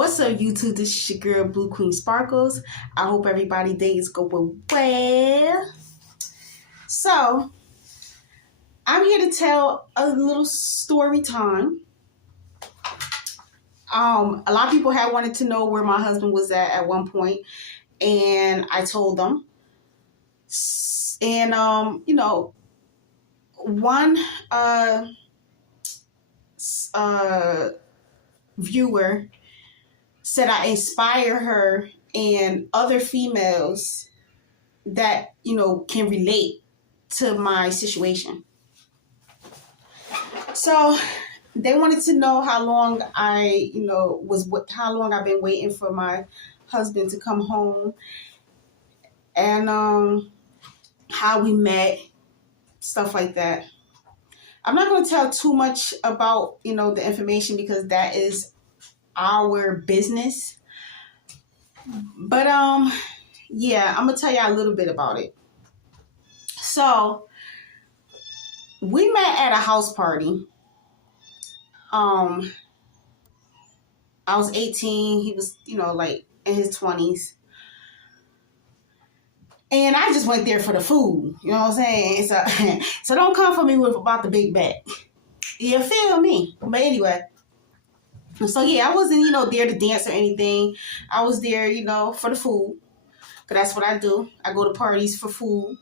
What's up, YouTube? This is your girl, Blue Queen Sparkles. I hope everybody day is going well. So, I'm here to tell a little story time. A lot of people had wanted to know where my husband was at one point, and I told them. And one viewer said I inspire her and other females that, can relate to my situation. So they wanted to know how long how long I've been waiting for my husband to come home and how we met, stuff like that. I'm not going to tell too much about, the information because that is our business. But yeah, I'm gonna tell y'all a little bit about it. So we met at a house party. I was 18, he was, like in his 20s. And I just went there for the food, you know what I'm saying? So don't come for me with about the big bag. You feel me? But anyway. So yeah, I wasn't, there to dance or anything. I was there, for the food. Cause that's what I do. I go to parties for food.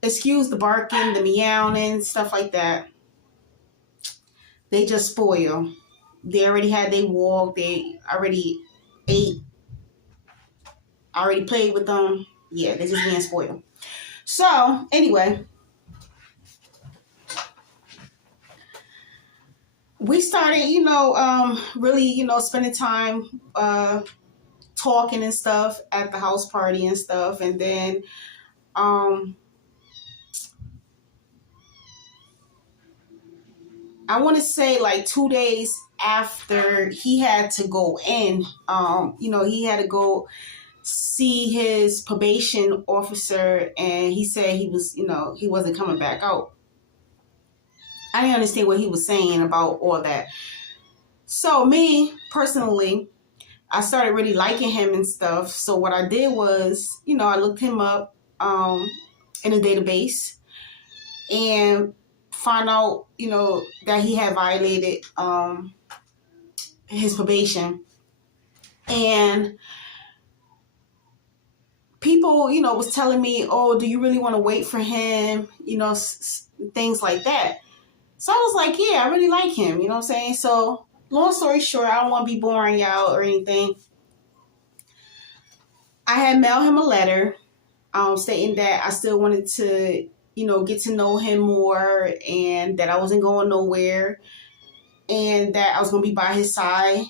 Excuse the barking, the meowing, stuff like that. They just spoil. They already had their walk. They already ate. I already played with them. Yeah, they're just being spoiled. So anyway. We started, really, spending time talking and stuff at the house party and stuff. And then I want to say like 2 days after he had to go in, he had to go see his probation officer, and he said he was, he wasn't coming back out. I didn't understand what he was saying about all that. So me, personally, I started really liking him and stuff. So what I did was, I looked him up in a database and found out, that he had violated his probation. And people, was telling me, oh, do you really want to wait for him? Things like that. So I was like, yeah, I really like him. You know what I'm saying? So long story short, I don't want to be boring y'all or anything. I had mailed him a letter stating that I still wanted to, get to know him more, and that I wasn't going nowhere, and that I was going to be by his side.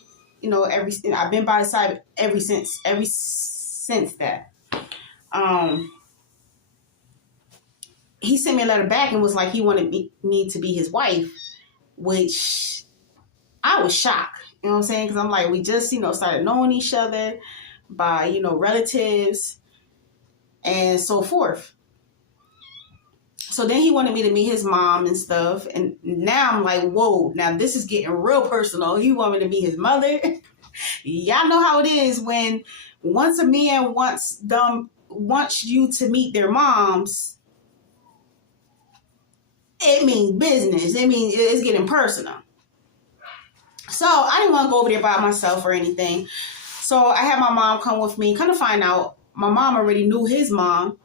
I've been by his side ever since that. He sent me a letter back and was like he wanted me to be his wife, which I was shocked. You know what I'm saying? Because I'm like, we just, started knowing each other by, relatives and so forth. So then he wanted me to meet his mom and stuff. And now I'm like, whoa, now this is getting real personal. He wanted me to meet his mother. Y'all know how it is when once a man wants you to meet their moms, it means business. It means it's getting personal. So I didn't want to go over there by myself or anything. So I had my mom come with me, kind of find out. My mom already knew his mom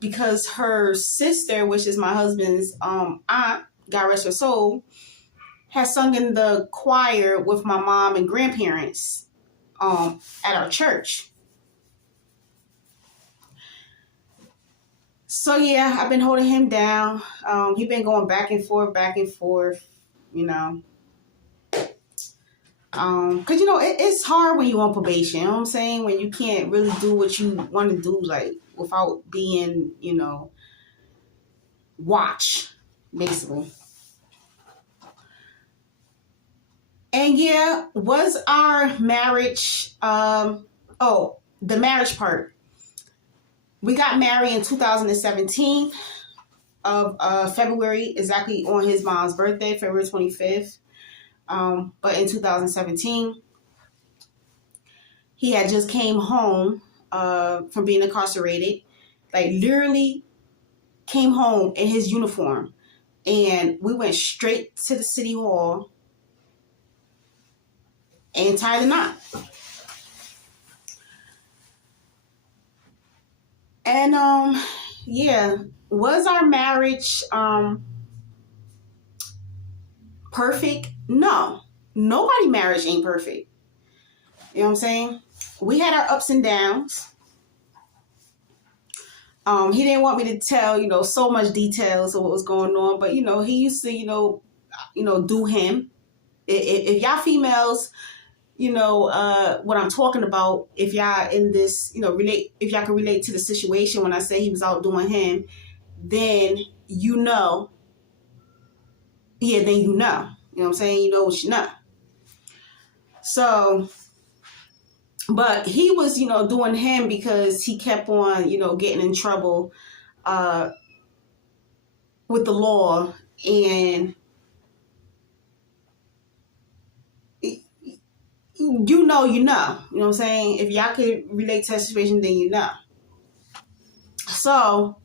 because her sister, which is my husband's aunt, God rest her soul, has sung in the choir with my mom and grandparents at our church. So yeah, I've been holding him down. He's been going back and forth, Cause it's hard when you're on probation. You know what I'm saying? When you can't really do what you want to do, like without being, watched, basically. And yeah, was our marriage, the marriage part. We got married in 2017 of February, exactly on his mom's birthday, February 25th. But in 2017, he had just came home from being incarcerated, like literally came home in his uniform. And we went straight to the city hall and tied the knot. And yeah, was our marriage perfect? No. Nobody marriage ain't perfect. You know what I'm saying? We had our ups and downs. He didn't want me to tell, so much details of what was going on, but he used to, do him. If y'all females, what I'm talking about, if y'all in this, if y'all can relate to the situation when I say he was out doing him, then yeah, then you know what I'm saying? You know what you know. So, but he was, doing him because he kept on, getting in trouble with the law. And you know what I'm saying? If y'all could relate to that situation, then you know. So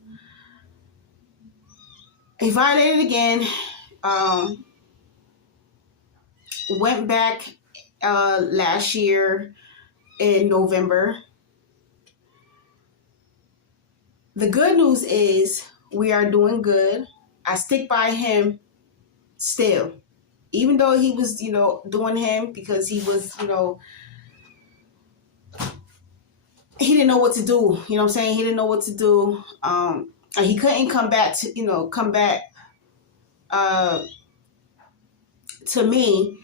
he violated again. Went back last year in November. The good news is we are doing good. I stick by him still. Even though he was, doing him because he was, he didn't know what to do. You know what I'm saying? He didn't know what to do. And he couldn't come back to me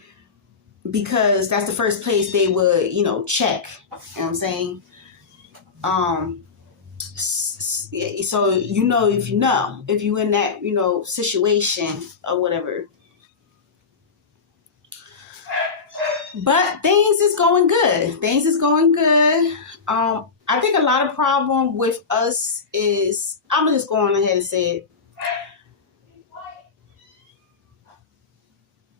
because that's the first place they would, check. You know what I'm saying? So, if you in that, situation or whatever. But things is going good. I think a lot of problem with us is, I'm just going ahead and say it.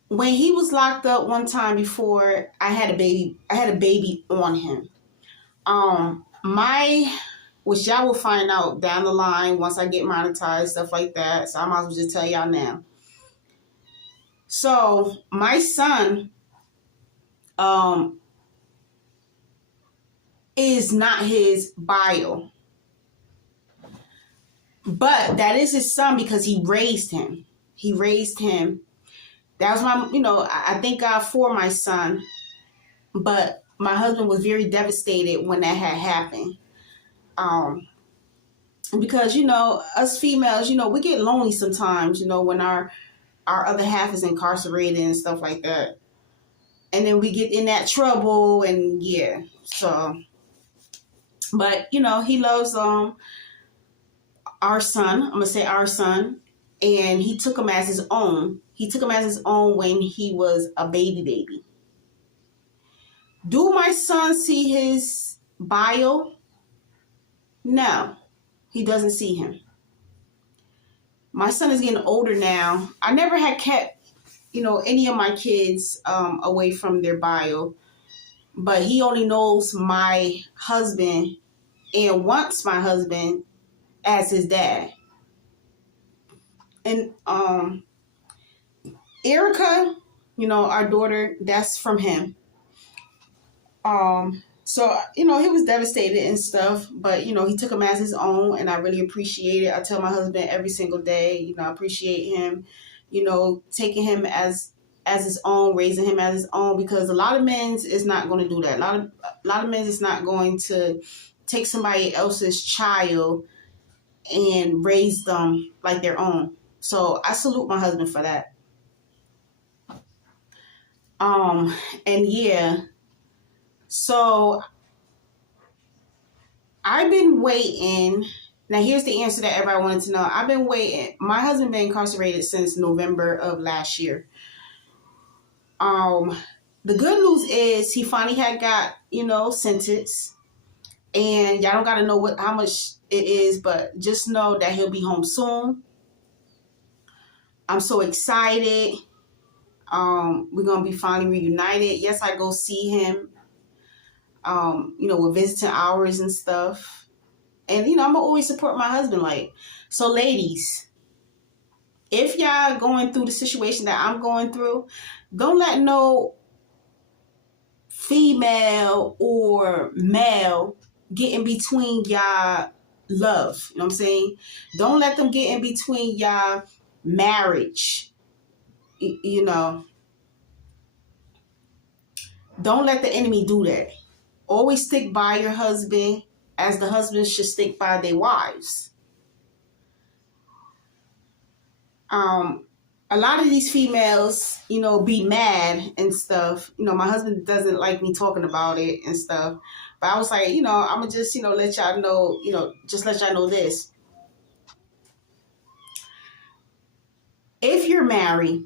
When he was locked up one time before, I had a baby on him. Which y'all will find out down the line once I get monetized, stuff like that. So I might as well just tell y'all now. So my son is not his bio. But that is his son because he raised him. That was I thank God for my son. But my husband was very devastated when that had happened. Because, us females, we get lonely sometimes, when our other half is incarcerated and stuff like that. And then we get in that trouble and yeah. So, but, he loves our son. I'm going to say our son. And he took him as his own. He took him as his own when he was a baby. Do my son see his bio? No, he doesn't see him. My son is getting older now. I never had kept, any of my kids away from their bio. But he only knows my husband and wants my husband as his dad. And Erica, our daughter, that's from him. So, he was devastated and stuff, but, he took him as his own, and I really appreciate it. I tell my husband every single day, I appreciate him, taking him as his own, raising him as his own, because a lot of men is not going to do that. A lot of men is not going to take somebody else's child and raise them like their own. So I salute my husband for that. And yeah, so I've been waiting. Now here's the answer that everybody wanted to know. I've been waiting. My husband been incarcerated since November of last year. The good news is he finally had got, sentenced. And y'all don't got to know how much it is, but just know that he'll be home soon. I'm so excited. We're gonna be finally reunited. Yes, I go see him. With visiting hours and stuff. And I'm gonna always support my husband. Like, so ladies, if y'all going through the situation that I'm going through, don't let no female or male get in between y'all love. You know what I'm saying? Don't let them get in between y'all marriage. Don't let the enemy do that. Always stick by your husband as the husbands should stick by their wives. A lot of these females, be mad and stuff. My husband doesn't like me talking about it and stuff. But I was like, I'm going to just, let y'all know, just let y'all know this. If you're married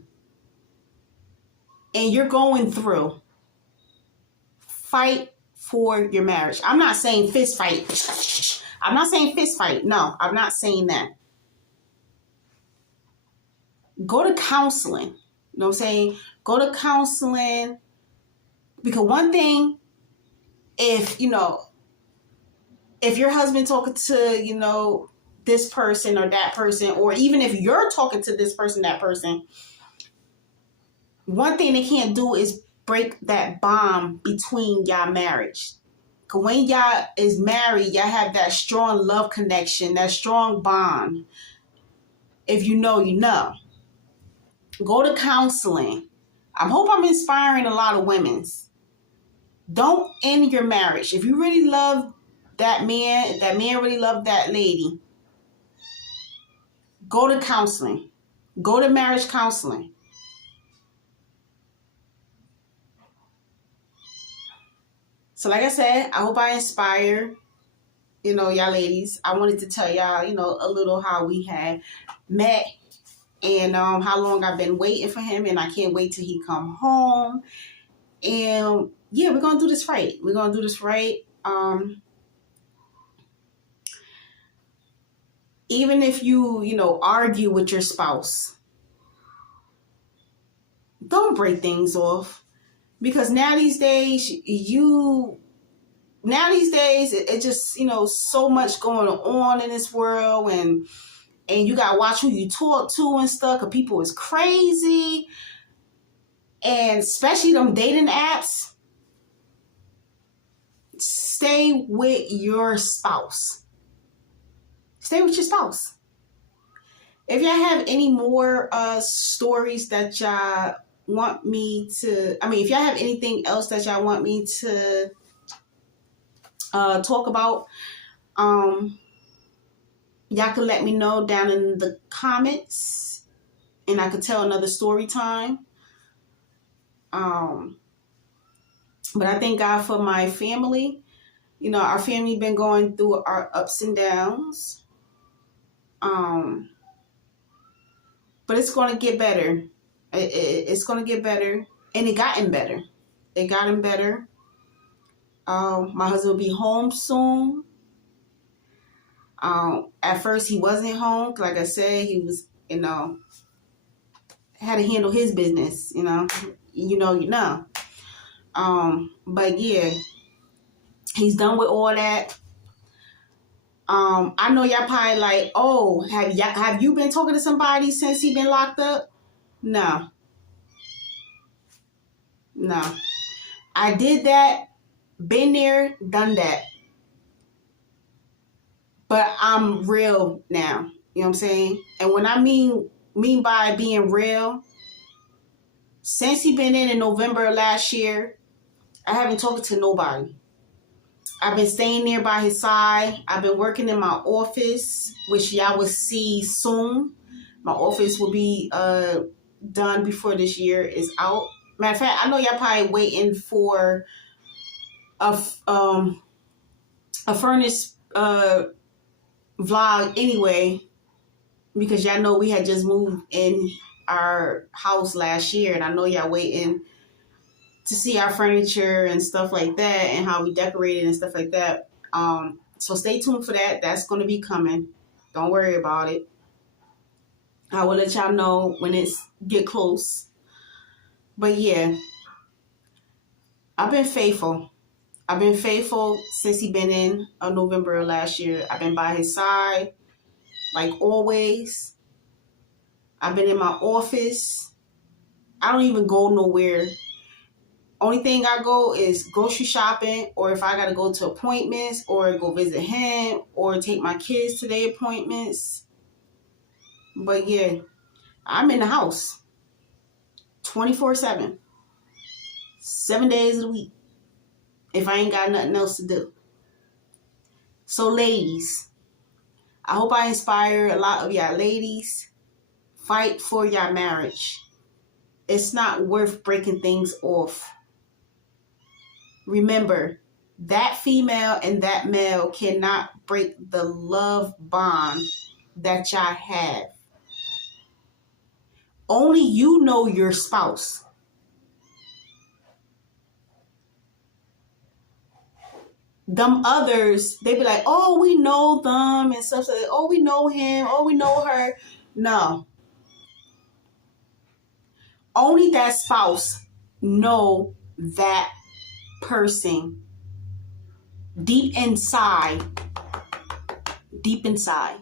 and you're going through, fight for your marriage. I'm not saying fist fight. I'm not saying fist fight. No, I'm not saying that. Go to counseling. You know what I'm saying? Go to counseling. Because one thing, if your husband talking to, this person or that person, or even if you're talking to this person, that person, one thing they can't do is break that bond between y'all marriage. Because when y'all is married, y'all have that strong love connection, that strong bond. If you know, you know. Go to counseling. I hope I'm inspiring a lot of women. Don't end your marriage. If you really love that man, if that man really loved that lady, go to counseling. Go to marriage counseling. So like I said, I hope I inspire, y'all ladies. I wanted to tell y'all, a little how we had met and how long I've been waiting for him, and I can't wait till he come home. And yeah, we're gonna do this right. We're gonna do this right. Even if you argue with your spouse, don't break things off, because now these days it just so much going on in this world, and you gotta watch who you talk to and stuff, because people is crazy. And especially them dating apps. Stay with your spouse. Stay with your spouse. If y'all have any more stories that y'all want me to, if y'all have anything else that y'all want me to talk about, y'all can let me know down in the comments, and I could tell another story time. But I thank God for my family. Our family been going through our ups and downs. But it's going to get better. It's going to get better. And it gotten better. It gotten better. My husband will be home soon. At first he wasn't home. Like I said, he was, had to handle his business, But yeah, he's done with all that. I know y'all probably like, oh, have you been talking to somebody since he been locked up? No. I did that, been there, done that. But I'm real now. You know what I'm saying? And when I mean by being real, since he been in November of last year, I haven't talked to nobody. I've been staying there by his side. I've been working in my office, which y'all will see soon. My office will be done before this year is out. Matter of fact, I know y'all probably waiting for a furnace vlog anyway, because y'all know we had just moved in our house last year, and I know y'all waiting to see our furniture and stuff like that, and how we decorated and stuff like that. So stay tuned for that. That's going to be coming. Don't worry about it. I will let y'all know when it's get close. But yeah, I've been faithful. I've been faithful since he been in November of last year. I've been by his side, like always. I've been in my office. I don't even go nowhere. Only thing I go is grocery shopping, or if I got to go to appointments, or go visit him, or take my kids to their appointments. But yeah, I'm in the house 24/7, 7 days of the week, if I ain't got nothing else to do. So ladies, I hope I inspire a lot of y'all ladies. Fight for your marriage. It's not worth breaking things off. Remember, that female and that male cannot break the love bond that y'all have. Only you know your spouse. Them others, they be like, oh, we know them and stuff like that. Oh, we know him. Oh, we know her. No. Only that spouse know that person deep inside. Deep inside.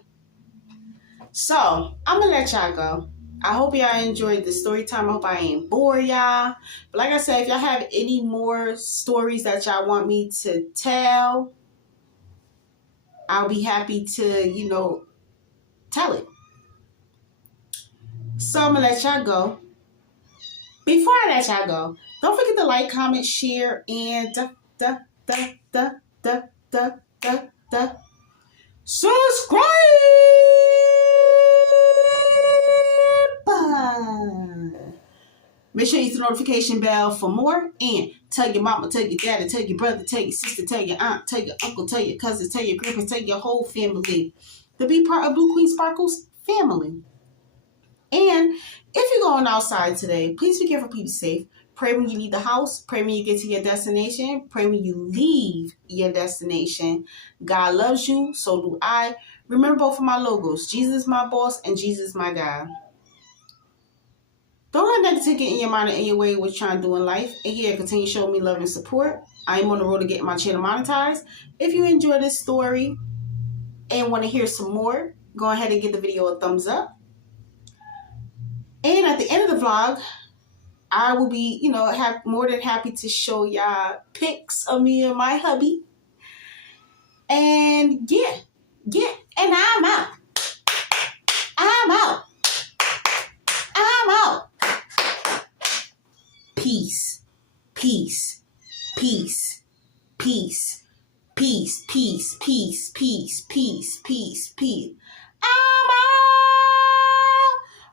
So, I'm going to let y'all go. I hope y'all enjoyed the story time. I hope I ain't bore y'all. But like I said, if y'all have any more stories that y'all want me to tell, I'll be happy to, tell it. So I'm going to let y'all go. Before I let y'all go, don't forget to like, comment, share, and subscribe. Make sure you hit the notification bell for more. And tell your mama, tell your daddy, tell your brother, tell your sister, tell your aunt, tell your uncle, tell your cousin, tell your grandpa, tell your whole family to be part of Blue Queen Sparkle's family. And if you're going outside today, please be careful, be safe. Pray when you leave the house. Pray when you get to your destination. Pray when you leave your destination. God loves you, so do I. Remember both of my logos. Jesus is my boss and Jesus is my God. Don't let negativity get in your mind and in your way what you're trying to do in life. And yeah, continue showing me love and support. I am on the road to getting my channel monetized. If you enjoy this story and want to hear some more, go ahead and give the video a thumbs up. And at the end of the vlog, I will be, more than happy to show y'all pics of me and my hubby. And yeah. And I'm out. Peace. I'm out.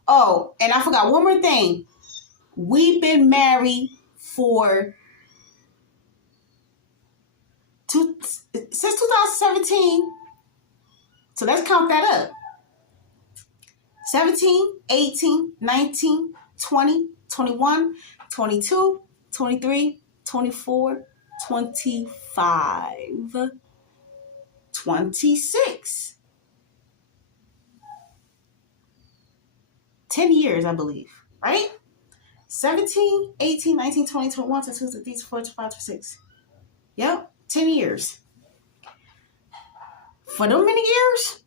Oh, and I forgot one more thing. We've been married since 2017. So let's count that up. 17, 18, 19, 20, 21, 22, 23, 24, 25, 26. 10 years, I believe, right? 17, 18, 19, 20, 21, 22, 23, 24, 25, 26. Yep, 10 years. For them many years?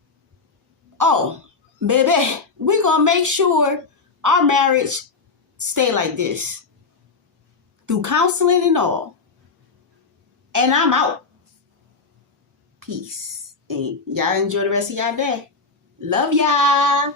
Oh, baby, we're going to make sure our marriage stay like this. Through counseling and all. And I'm out. Peace. And y'all enjoy the rest of y'all day. Love y'all.